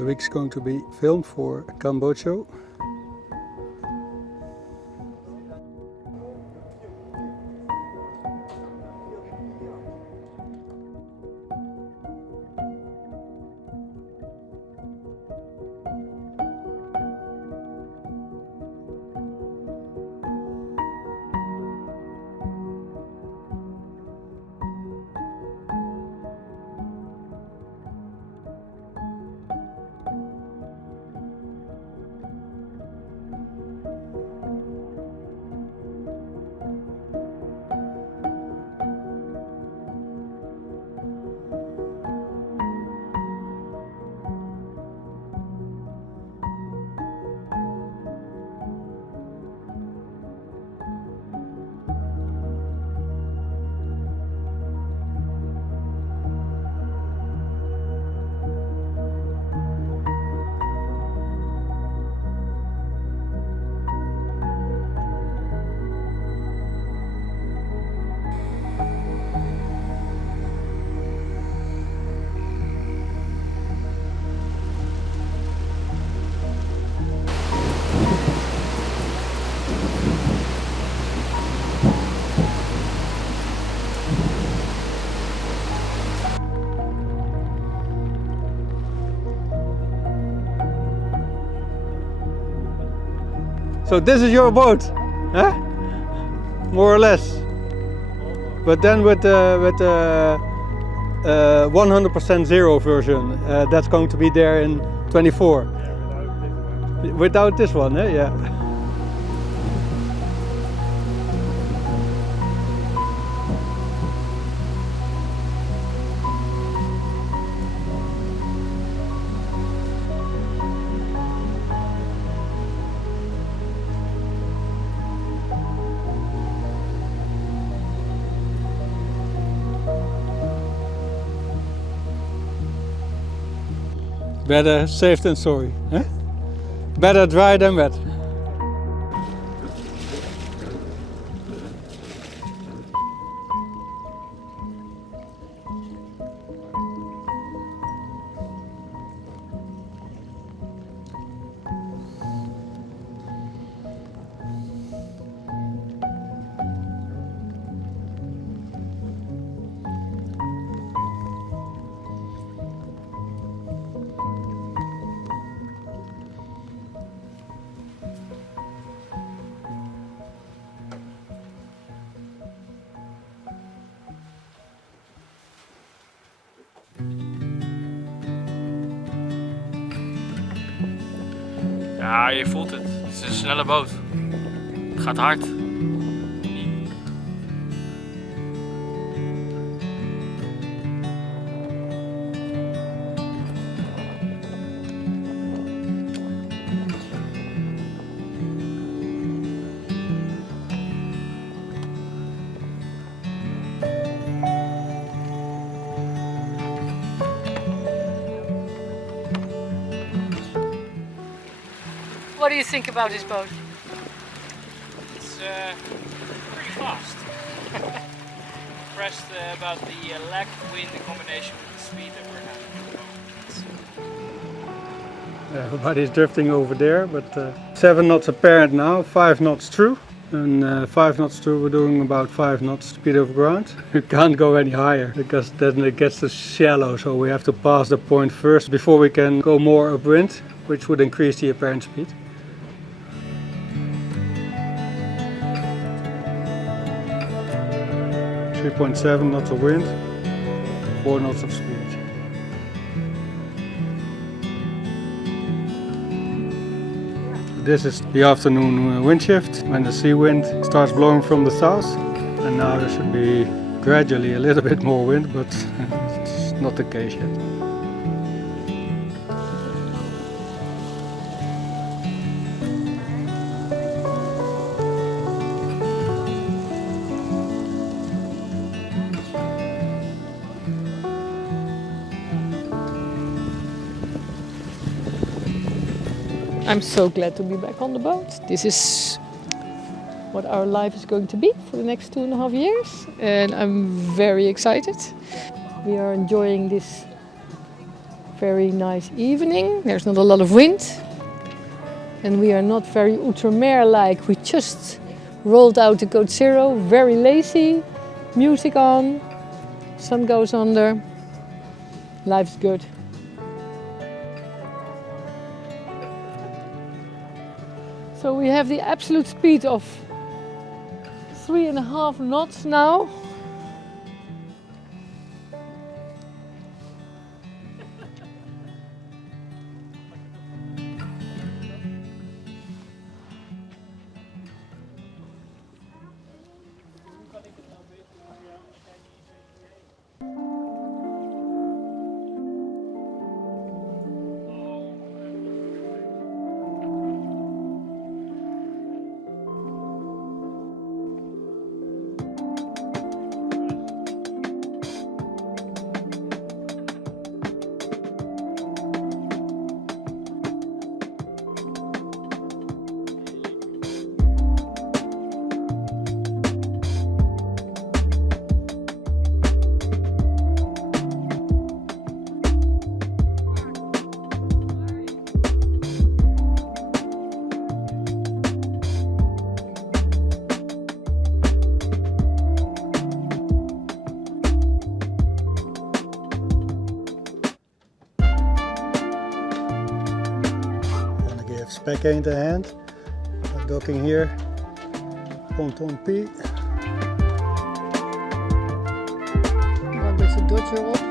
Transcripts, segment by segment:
The week's going to be filmed for Cambodia. So this is your boat, huh? More or less. But then with the 100% zero version, that's going to be there in 24. Yeah, without this one, eh? Yeah. Better safe than sorry. Huh? Better dry than wet. Ja, je voelt het. Het is een snelle boot. Het gaat hard. What do you think about this boat? It's pretty fast. Impressed about the lack of wind in combination with the speed that we're having at the moment. Everybody's drifting over there, but 7 knots apparent now, 5 knots true. And 5 knots true, we're doing about 5 knots speed over ground. We can't go any higher because then it gets too shallow, so we have to pass the point first before we can go more upwind, which would increase the apparent speed. 3.7 knots of wind, 4 knots of speed. This is the afternoon wind shift when the sea wind starts blowing from the south, and now there should be gradually a little bit more wind, but it's not the case yet. I'm so glad to be back on the boat. This is what our life is going to be for the next 2.5 years, and I'm very excited. We are enjoying this Very nice evening. There's not a lot of wind. And we are not very Outremer-like. We just rolled out to Code Zero, very lazy. Music on, sun goes under. Life's good. So we have the absolute speed of 3.5 knots now. Spec in the hand, docking here, ponton P. Daar met de dodger op.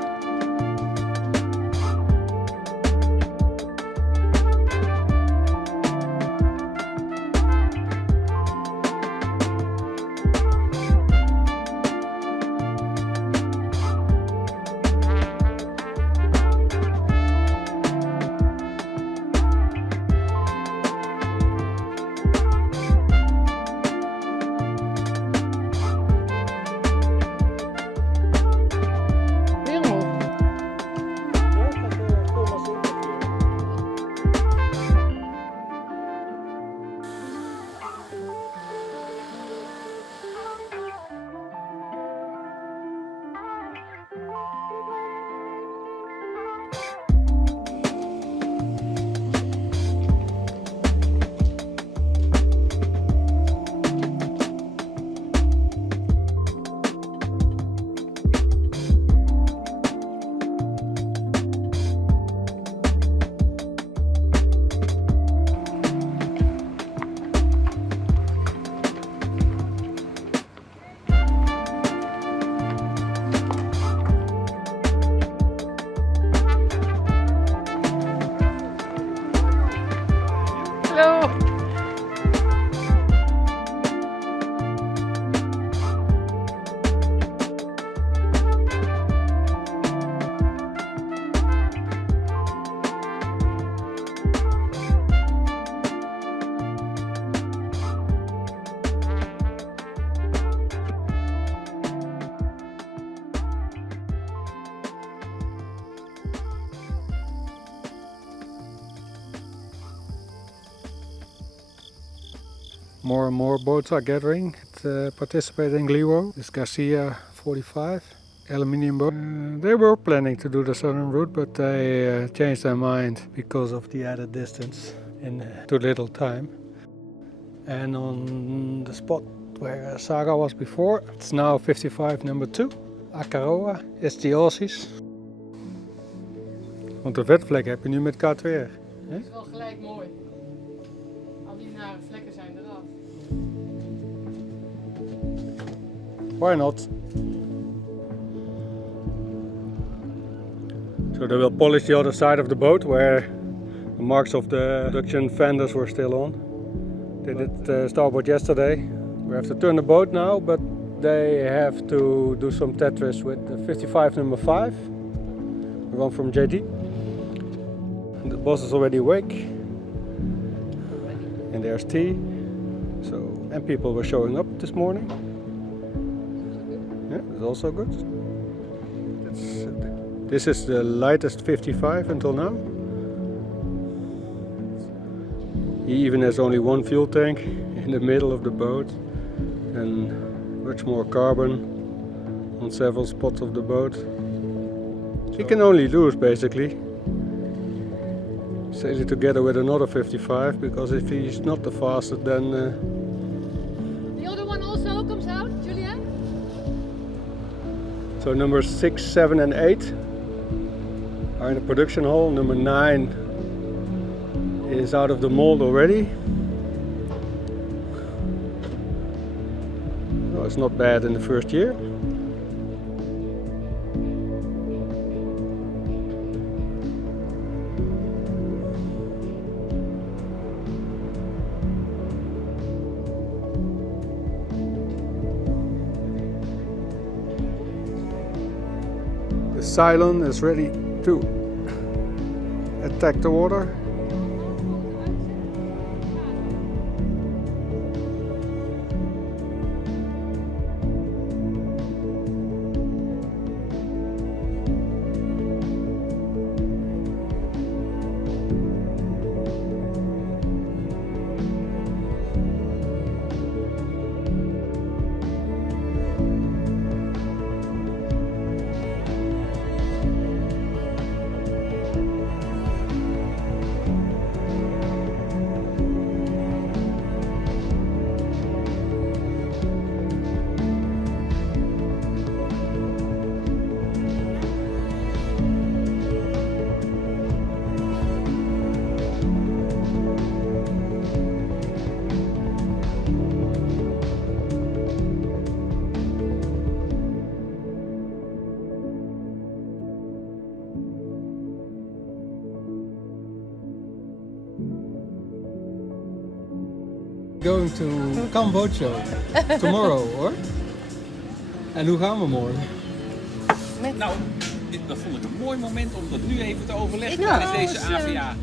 More and more boats are gathering to participate in Gliwo. This Garcia 45 aluminium boat. They were planning to do the southern route, but they changed their mind because of the added distance in too little time. And on the spot where Saga was before, it's now 55 number 2. Akaroa is the Aussies. Want de vetvlek heb je nu met koud weer. Dat is wel gelijk mooi. Al die nare vlekken zijn eraf. Why not? So they will polish the other side of the boat where the marks of the production fenders were still on. They did starboard yesterday. We have to turn the boat now, but they have to do some Tetris with the 55 number 5. The one from JD. And the boss is already awake. And there's tea. So, and people were showing up this morning. Yeah, it's also good. This is the lightest 55 until now. He even has only one fuel tank in the middle of the boat and much more carbon on several spots of the boat. He can only lose basically. Safely together with another 55, because if he's not the fastest, then The other one also comes out, Julia? so numbers 6, 7 and 8 are in the production hall. Number 9 is out of the mold already. Well, it's not bad in the first year. The Cylon is ready to attack the water. Going to Cambodia tomorrow, hoor. En hoe gaan we morgen? Nou, dat vond ik een mooi moment om dat nu even te overleggen tijdens deze AVA.